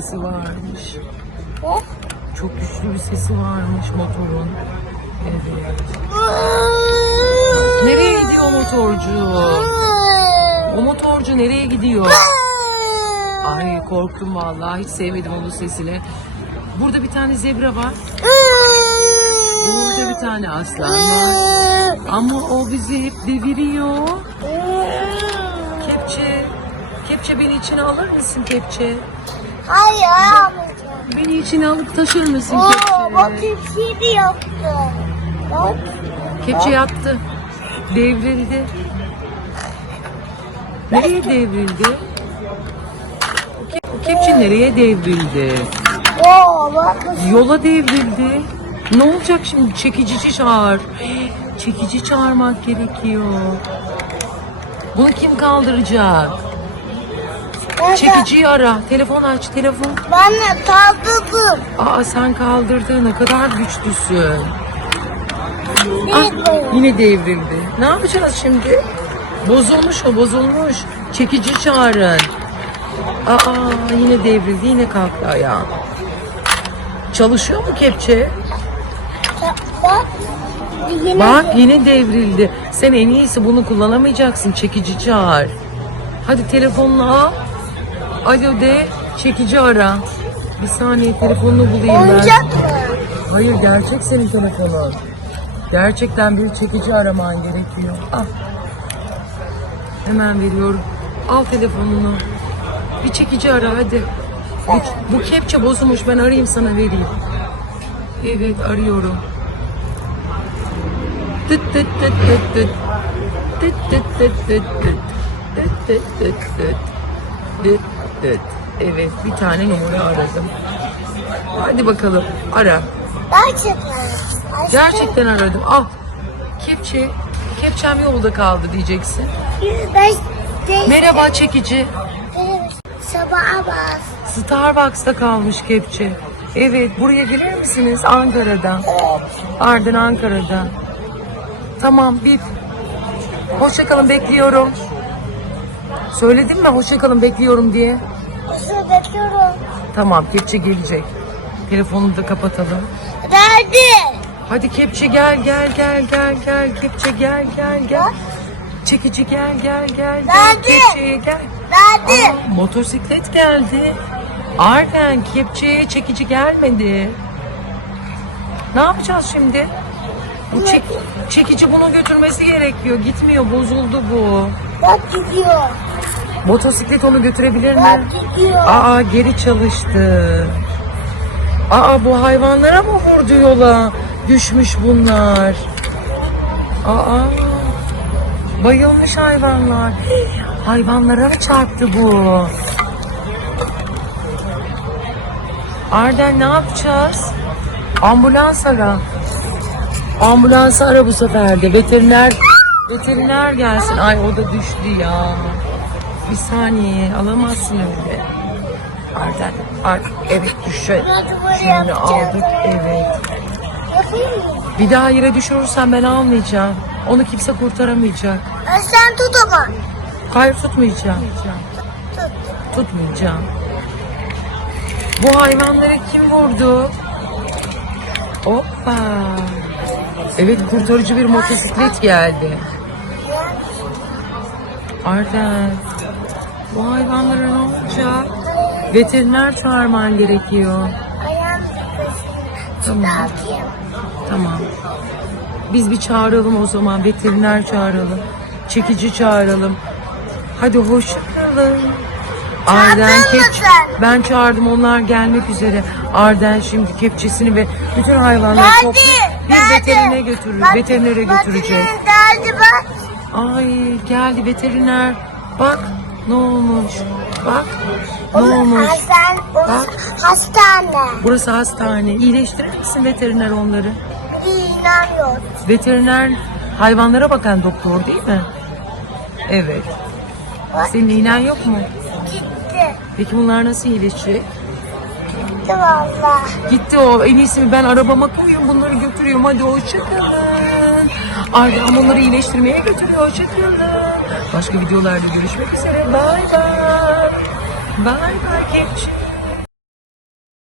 sesi varmış. Oh. Çok güçlü bir sesi varmış motorun. Evet. Nereye gidiyor motorcu? O motorcu nereye gidiyor? Ay korktum vallahi hiç sevmedim onun sesini. Burada bir tane zebra var. Burada bir tane aslan var. Ama o bizi hep deviriyor. Kepçe. Kepçe beni içine alır mısın Kepçe? Hayır almayacağım. Beni içine alıp taşır mısın Oo, bak Kepçe? bir şey yaptı. Bak. Kepçe yattı. Devrildi. Nereye devrildi? O kep- o Kepçe nereye devrildi? Oo, bak. Yola devrildi. Ne olacak şimdi? Çekici çağır. Çekici çağırmak gerekiyor. Bunu kim kaldıracak? De, Çekiciyi ara. Telefon aç, telefon. ben de kaldırdım. Aa sen kaldırdın. Ne kadar güçlüsün. Ah, yine devrildi. Ne yapacağız şimdi? Bozulmuş o, bozulmuş. Çekici çağırın. Aa yine devrildi, yine kalktı ayağa. Çalışıyor mu kepçe? Bak. Yine Bak yine devrildi. Sen en iyisi bunu kullanamayacaksın. Çekici çağır. Hadi telefonunu al. Alo de çekici ara. Bir saniye telefonunu bulayım ben. oyuncak mı? Hayır gerçek senin telefonun. Gerçekten bir çekici araman gerekiyor. Al. Hemen veriyorum. Al telefonunu. Bir çekici ara hadi. Bu, bu kepçe bozulmuş ben arayayım sana vereyim. Evet arıyorum. Tıt tıt tıt tıt tıt. Tıt tıt tıt tıt tıt. Tıt tıt tıt tıt. Tıt tıt. Evet bir tane numara aradım. Hadi bakalım ara. Gerçekten. Gerçekten aradım. Al. Kepçe. Kepçem yolda kaldı diyeceksin. Ben Merhaba çekici. sabaha bas. Starbucks'ta kalmış kepçe. Evet buraya gelir misiniz Ankara'dan? Ardın Ankara'da. Tamam bir. Hoşçakalın bekliyorum. Söyledim mi hoşçakalın bekliyorum diye? Nasıl bekliyorum? Tamam kepçe gelecek. Telefonu da kapatalım. Nerede? Hadi kepçe gel gel gel gel gel kepçe gel gel gel. Çekici gel gel gel gel Nerede? kepçeye gel. Nerede? Aa, motosiklet geldi. Arden kepçeye çekici gelmedi. Ne yapacağız şimdi? Bu çek, çekici bunu götürmesi gerekiyor. Gitmiyor bozuldu bu. Bak gidiyor. Motosiklet onu götürebilir Bak mi? gidiyor. Aa geri çalıştı. Aa bu hayvanlara mı vurdu yola? Düşmüş bunlar. Aa bayılmış hayvanlar. Hayvanlara mı çarptı bu? Arden ne yapacağız? Ambulans ara. Ambulans ara bu sefer de. Veteriner veteriner gelsin. Ay o da düştü ya. Bir saniye alamazsın öyle. Arden, Arden evet düşe. Şimdi aldık evet. Bir daha yere düşürürsen ben almayacağım. Onu kimse kurtaramayacak. Sen tut ama. Hayır tutmayacağım. Tut. Tutmayacağım. Bu hayvanları kim vurdu? Hoppa. Evet kurtarıcı bir motosiklet geldi. Arden. Bu hayvanlara ne olacak? Veteriner çağırman gerekiyor. Ayağım. Tamam. Tamam. Biz bir çağıralım o zaman. Veteriner çağıralım. Çekici çağıralım. Hadi hoşçakalın. Arden sen? ben çağırdım onlar gelmek üzere. Arden şimdi kepçesini ve bütün hayvanları toplayıp bir Nerede? veterinere götürür. Veterinere bak götürecek. Nerede bak? Ay geldi veteriner. Bak ne olmuş. Bak ne olmuş. Hastane. orası Hastane. Burası hastane. İyileştirir misin veteriner onları? Biri inanmıyor. Veteriner hayvanlara bakan doktor değil mi? Evet. Bak Senin iğnen yok mu? gitti. Peki bunlar nasıl iyileşecek? Gitti valla. Gitti o. En iyisi ben arabama koyayım bunları götürüyorum. Hadi hoşçakalın. Ardem onları iyileştirmeye götürüyor. Hoşçakalın. Başka videolarda görüşmek üzere. Bay bay. Bay bay Kepçe.